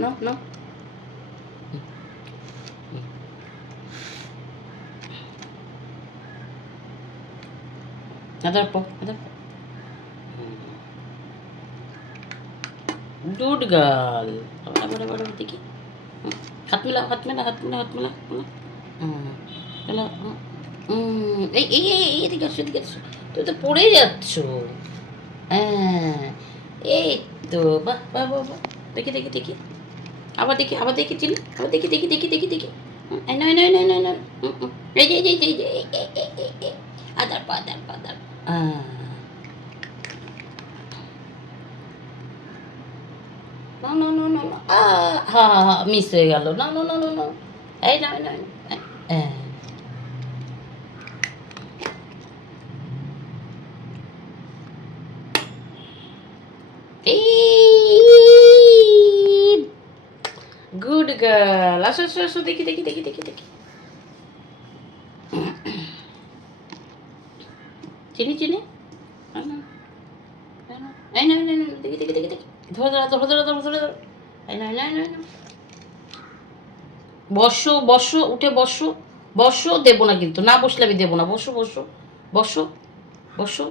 নাও নাও। আদার পো, আদার পো। Good girl. আবার আবার আবার দেখি। হাত মেলাও, হাত মেলা, হাত মেলা, হাত মেলা। মেলা। এই এই এই এদিকে আসো, এদিকে আসো। তুই তো পড়ে যাচ্ছ। হ্যাঁ, এই তো। বাহ বাহ বাহ বাহ। দেখি দেখি দেখি। আবার দেখি, আবার দেখি চিনি, আবার দেখি দেখি দেখি দেখি দেখি। এই নয় নয় নয় নয় নয়। এই যে এই যে এই যে আদার পা, আদার পা, আদার পা। না না না না না। হা হা হা, মিস হয়ে গেল। না না না না না। এই নয় নয়। Good girl. আসো আসো আসো, দেখি দেখি দেখি দেখি দেখি। চিনি চিনি। এই না না না, দেখি দেখি দেখি দেখি। ধরো ধরো ধরো ধরো ধরো ধরো ধরো। এই না না না না। বসো বসো, উঠে বসো। বসো, দেবো না কিন্তু, না বসলে আমি দেবো না। বসো বসো বসো বসো।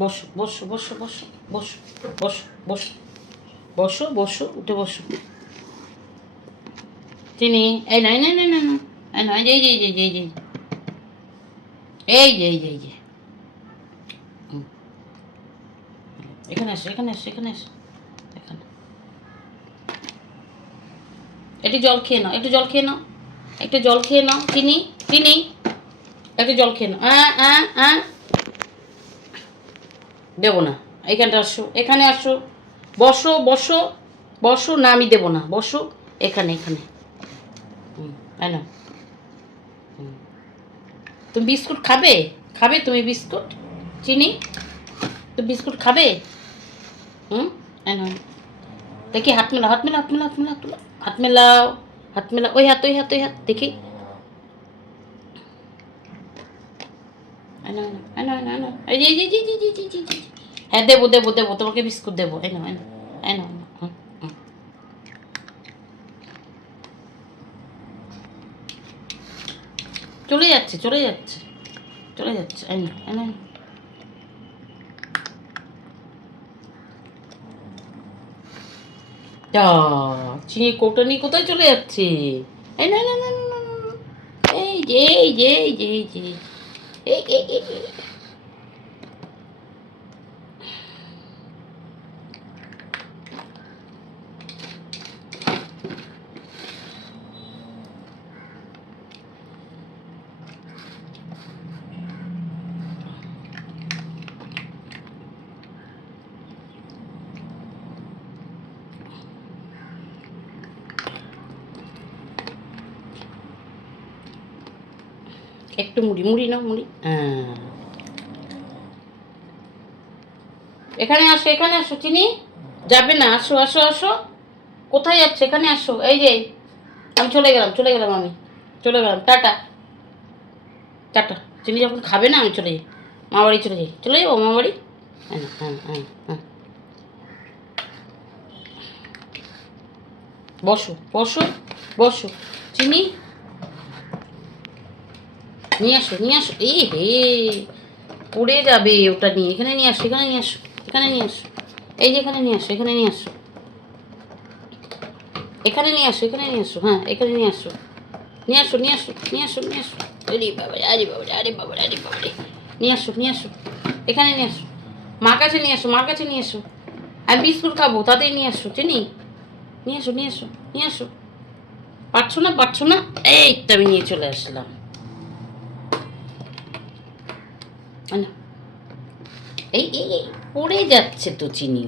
বসো বসো বসো বসো বসো বসো বসো বসো বসো, উঠে বসো। চিনি। এই নাই নাই নাই না না। এই নয়, এই যে এই যে এই যে এই যে এই যে এই যে। এখানে আসো, এখানে আসো, এখানে আসো। এখানে একটু জল খেয়ে নাও, একটু জল খেয়ে নাও, একটু জল খেয়ে নাও। চিনি চিনি, একটু জল খেয়ে নাও। দেবো না। এখানটা আসো, এখানে আসো। বসো বসো বসো। না আমি দেবো না, বসো এখানে এখানে। তাই না? তুমি বিস্কুট খাবে? খাবে তুমি বিস্কুট? চিনি, তুমি বিস্কুট খাবে? তাই না? দেখি হাত মেলাও, হাত মেলাও, হাত মেলাও, হাত মেলাও, হাত মেলাও, হাত মেলাও। ওই হাত, ওই হাত, ওই হাত দেখি। এই যে এই যে এই যে এই যে এই যে। হ্যাঁ দেবো দেবো দেবো, তোমাকে বিস্কুট দেবো। এই না, এই না, এই না। চলে যাচ্ছে চলে যাচ্ছে চলে যাচ্ছে। এই না, এই না। চিনি কৌটা নিয়ে কোথায় চলে যাচ্ছে? এই না না না না না না। এই যে এই যে এই যে এই যে এই এই এই এই। একটু মুড়ি মুড়ি নাও, মুড়ি। এখানে আসো, এখানে আসো চিনি। যাবে না, আসো আসো আসো। কোথায় যাচ্ছে? এখানে আসো। এই যে আমি চলে গেলাম, চলে গেলাম, আমি চলে গেলাম। Tata tata. চিনি যখন খাবে না আমি চলে যাই, মা বাড়ি চলে যাই, চলে যাবো মা বাড়ি। হ্যাঁ হ্যাঁ হ্যাঁ হ্যাঁ। বসো বসো বসো। চিনি নিয়ে আসো, নিয়ে আসো। এ হে, পড়ে যাবে ওটা নিয়ে। এখানে নিয়ে আসো, এখানে নিয়ে আসো, এখানে নিয়ে আসো। এই যে এখানে নিয়ে আসো, এখানে নিয়ে আসো, এখানে নিয়ে আসো, এখানে নিয়ে আসো। হ্যাঁ এখানে নিয়ে আসো, নিয়ে আসো, নিয়ে আসো, নিয়ে আসো, নিয়ে আসো। আরে বাবা, আরে বাবা, আরে বাবা, আরে বাবা, নিয়ে আসো, নিয়ে আসো, এখানে নিয়ে আসো। মার কাছে নিয়ে আসো, মার কাছে নিয়ে আসো। আমি বিস্কুট খাবো, তাড়াতাড়ি নিয়ে আসো চিনি। নিয়ে আসো, নিয়ে আসো, নিয়ে আসো। পারছো না, পারছো না। এই তো আমি নিয়ে চলে আসলাম। এই এই এই, পড়ে যাচ্ছে তো চিনি।